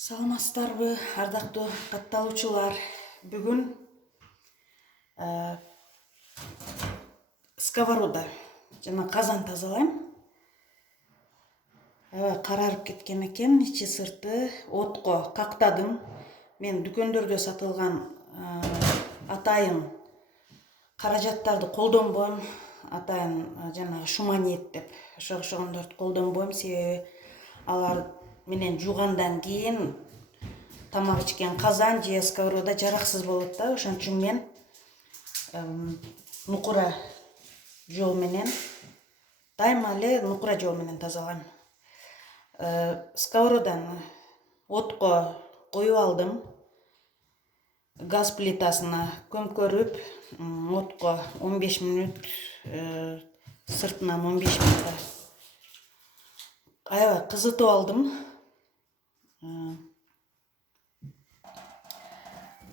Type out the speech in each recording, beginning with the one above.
Саламатсыздарбы, ардактуу катталуучулар. Бүгүн сковорода жана казан тазалайм. Карарып кеткен экен, ичи сырты отко кактадым. Мен дүкөндөрдө сатылган атайын каражаттарды колдонбойм. Атайын жанагы шуманиет деп ошогондорду колдонбойм, себеби алар менен жуугандан кийин тамак ичкен казан же сковорода жараксыз болот да. Ошон үчүн мен нукура жол менен, дайыма эле нукура жол менен тазалайм. Сковороданы отко коюп алдым. Газ плитасына көмкөрүп, отко 15 мүнөт, сыртынан 15 мүнөт аябай кызытып алдым.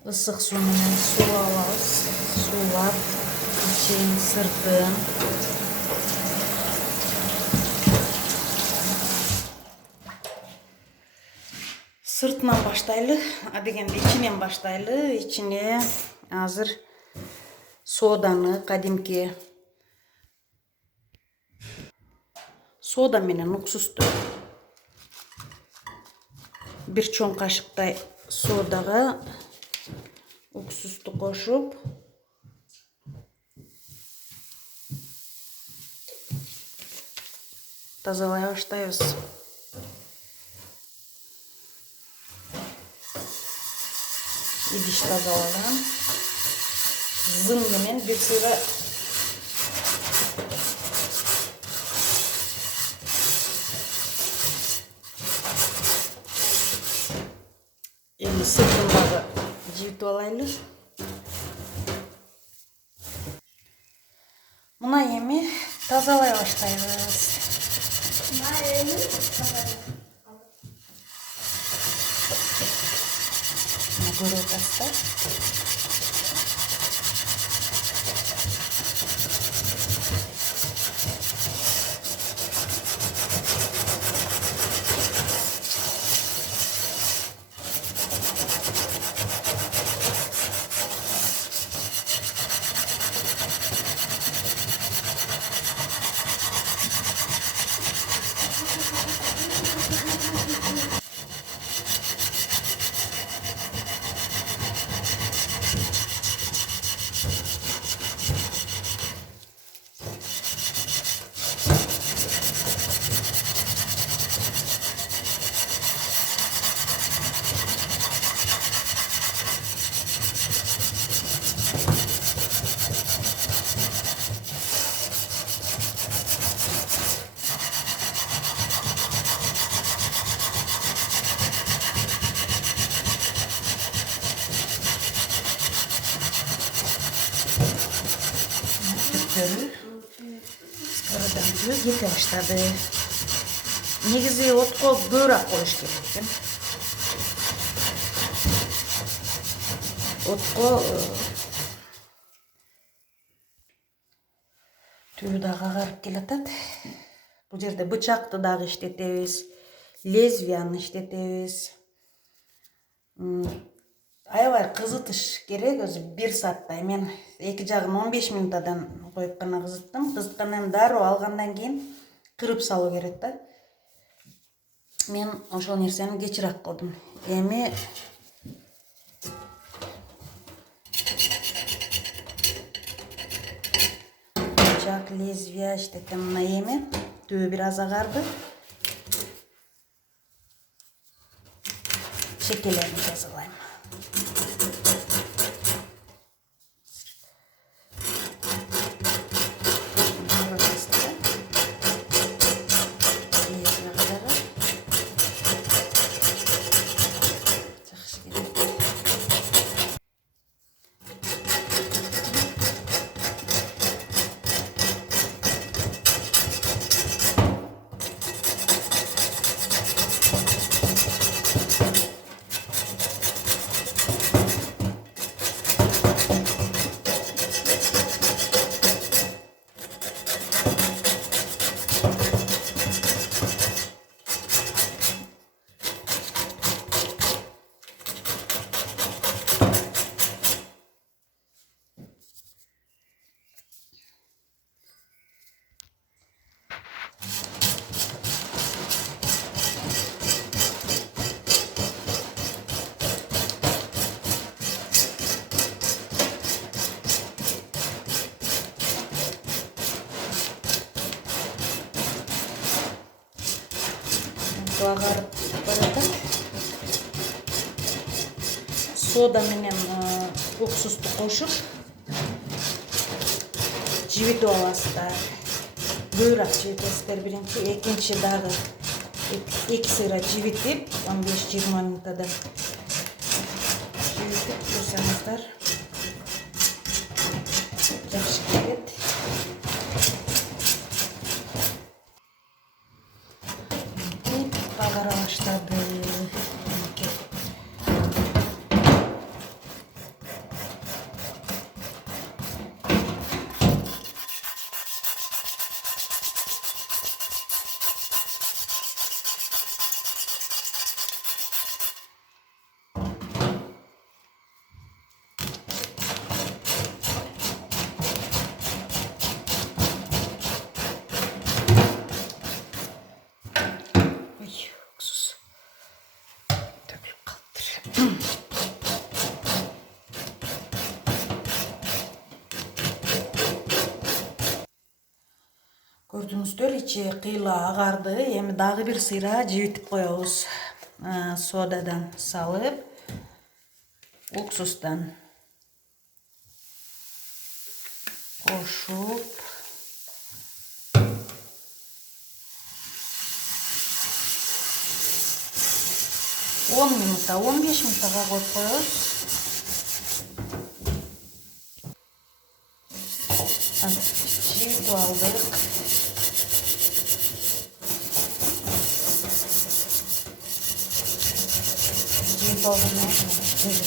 Ысык суу менен суулап алабыз. Суулап, ичин, сыртын. Сыртынан баштайлы, дегенде ичинен баштайлы. Ичине азыр соданы, кадимки сода менен уксусту, бир чоң кашыктай содага уксусту кошуп, тазалай баштайбыз. Идиш тазалаган. Зым менен бир сыйга эми сыртын дагы жибитип алайлы. Мына эми тазалай баштайбыз. Көрүп атасыздар. Сковородамызды кете баштады. Негизи отко көбүрөөк коюш керек экен. Отко түбү дагы агарып келатат. Бул жерде бычакты дагы иштетебиз, лезвияны иштетебиз. Аябай кызытыш керек, өзү 1 сааттай. Мен эки жагын 15 мүнөттөн коюп гана кызыттым. Кызыткандан дароо алгандан кийин кырып салуу керек да. Мен ошол нерсени кечирээк кылдым. Эми бычак, лезвия иштеттим. Мына эми түбү бир аз агарды. Шекелерин тазалайм. агарып баратат. Сода менен уксусту кошуп жибитип аласыздар. Көбүрөөк жибитесиздер биринчи, экинчи дагы 2 сыйра жибитип 15-20 минутада жибитип турсаңыздар жакшы келет. Агара баштады. Көрдүңүздөр, ичи кыйла агарды. Эми дагы бир сыйра жибитип коебуз. Содадан салып, уксустан кошуп, 10 минутта, 15 минуттага коюп коебуз. Жибитип алдык. Жибитип алгандан кийин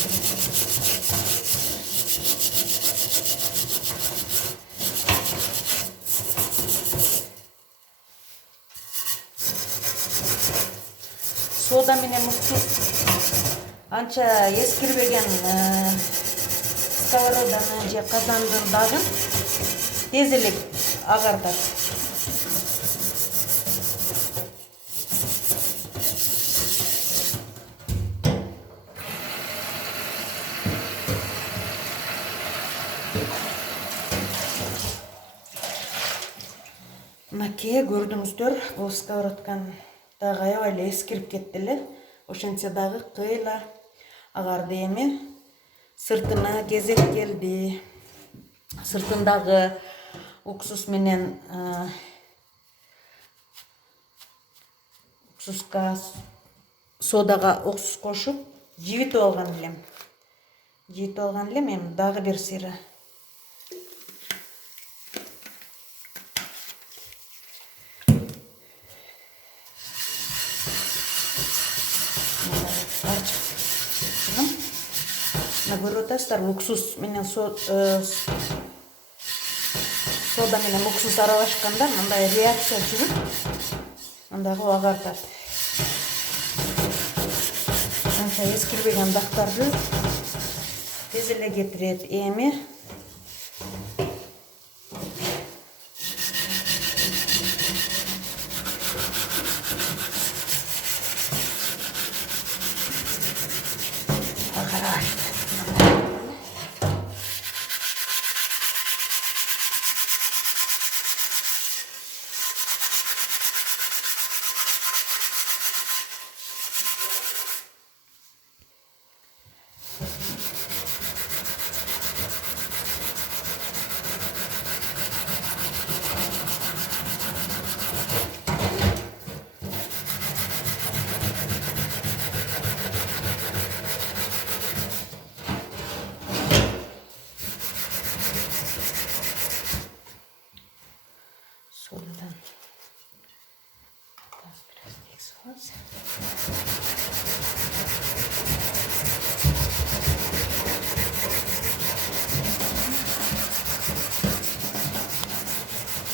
сода менен уксус анча эскирбеген сковороданы же казандын дагын тез эле агартат. Мынакей көрдүңүздөр, бул сковородкан дагы аябай эле эскирип кетти эле. Ошентсе дагы кыйла агарды. Эми сыртына кезек келди. Сыртындагы уксус менен уксуска содага уксус кошуп жибитип алган элем. Эми дагы бир сыйра көрүп атасыздар, уксус менен сода менен уксус аралашканда мындай реакция жүрүп, андагы агартат. Анча эскирбеген дактарды тез эле кетирет. Эми содадан biraz eksik olsun.